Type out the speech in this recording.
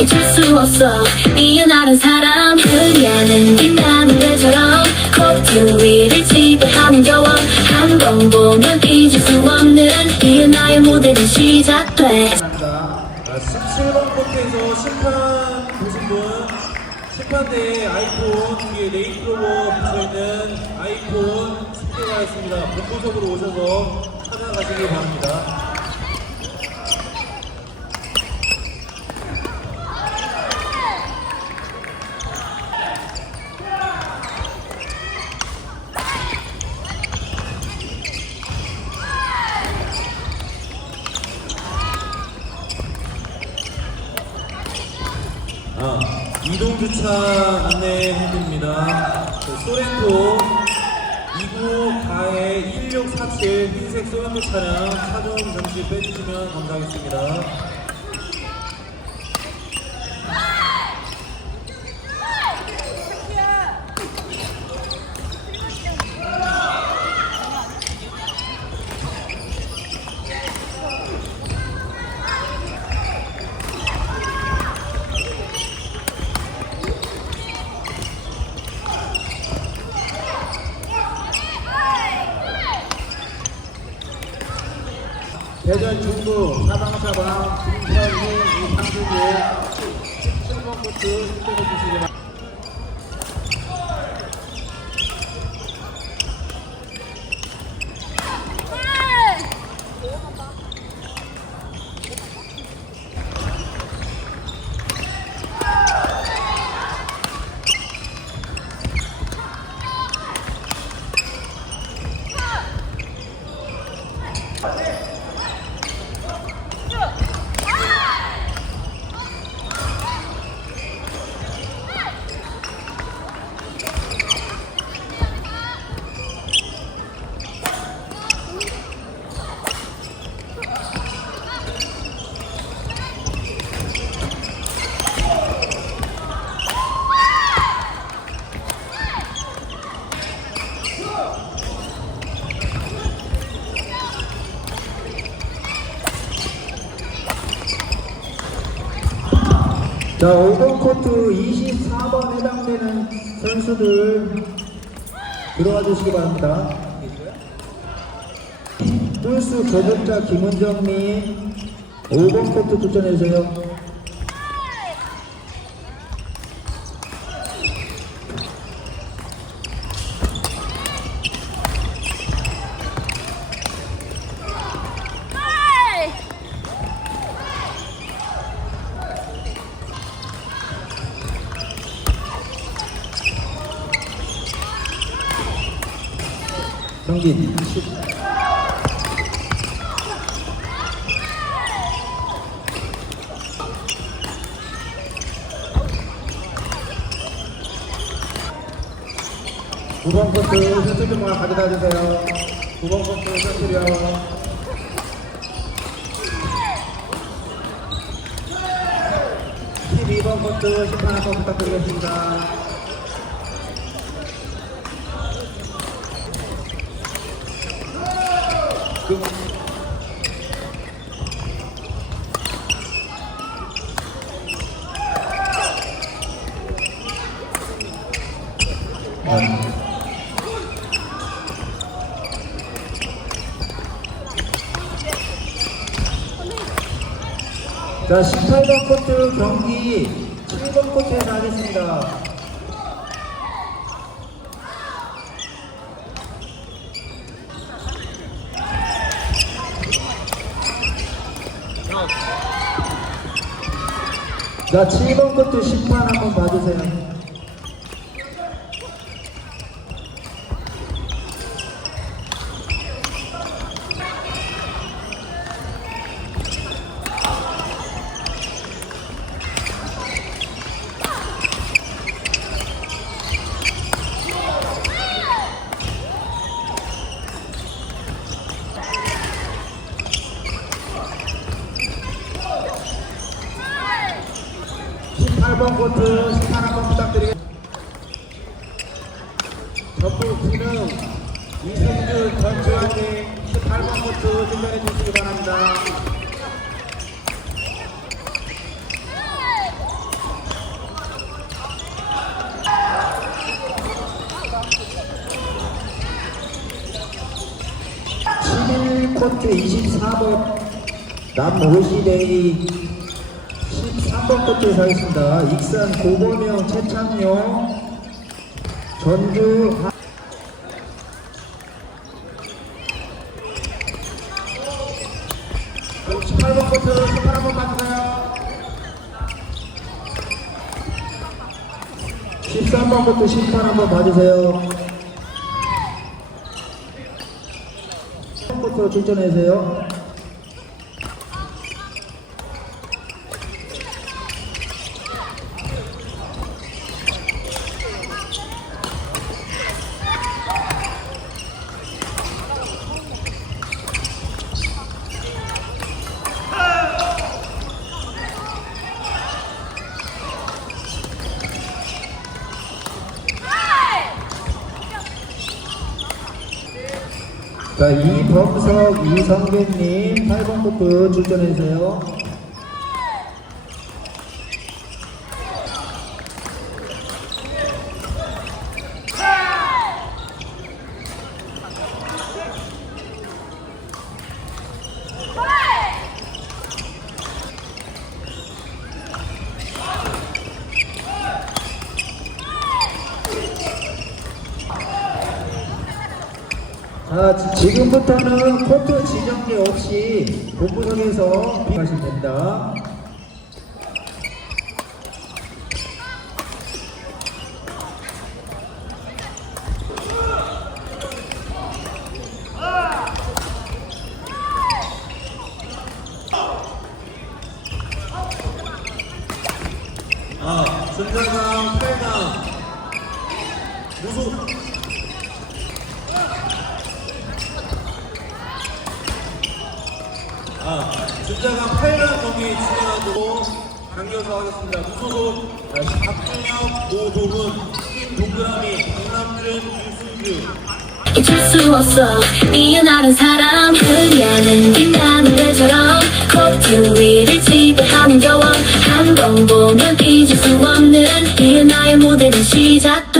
잊을 수 없어 미안한 사람 그녀는 빛나는 별처럼 코트 위를 지배하는 겨워 한번 보면 잊을 수 없는 이 나의 무대는 시작돼 감사합니다. 17번 코트에서 심판 보신 분, 심판대에 아이폰 뒤에 네이트로고 붙여있는 아이폰 스피커가 있습니다. 본부석으로 오셔서 찾아가시기 바랍니다. 아, 이동 주차 안내 해드립니다. 그 소렌토 29 가해 1647 흰색 소렌토 차량 차좀 잠시 빼주시면 감사하겠습니다. 대전 중부 사방사방 김선희 이상준이 17번 코트 선택해 주시기 바랍니다. 자, 5번 코트 24번 해당되는 선수들 들어와 주시기 바랍니다. 뿔수 조급자 김은정님 5번 코트 출전해 주세요. 10. 구번 코트 셔틀 좀 가져다 주세요. 9번 코트 셔틀이요. 12번 코트 심판 한번 부탁드리겠습니다. 그, 자, 18번 코트 경기 7번 코트에서 하겠습니다. 자, 7번 코트 심판 한번 봐주세요. 8번 코트 시간 한번 부탁드리겠습니다. 전북 기능 이승규 전주환님 18번 코트 준비해 주시기 바랍니다. 11코트 24번 남호시대이 13번 코트 사겠습니다. 익산 고범영 최창용 전주 하- 그럼 18번 코트 18번 맞으세요. 13번 코트 18 한번 봐주세요. 1번부터 출전해주세요. 자, 이범석, 이성배님 8번 코트 출전해주세요. 자, 지- 지금부터는 코트 지정제 없이 본부석에서 비하시면 됩니다. 아, 전자강 8강 경기 진행하도록 강경서 하겠습니다. 무소속 자, 박준혁, 오도훈, 김동그라미, 강남준, 유승규. 잊을 수 없어. 미안한 사람 흐리하는 빛나는 별처럼. 코트 위를 지배하는 겨워 한번 보면 잊을 수 없는 이 나의 무대는 시작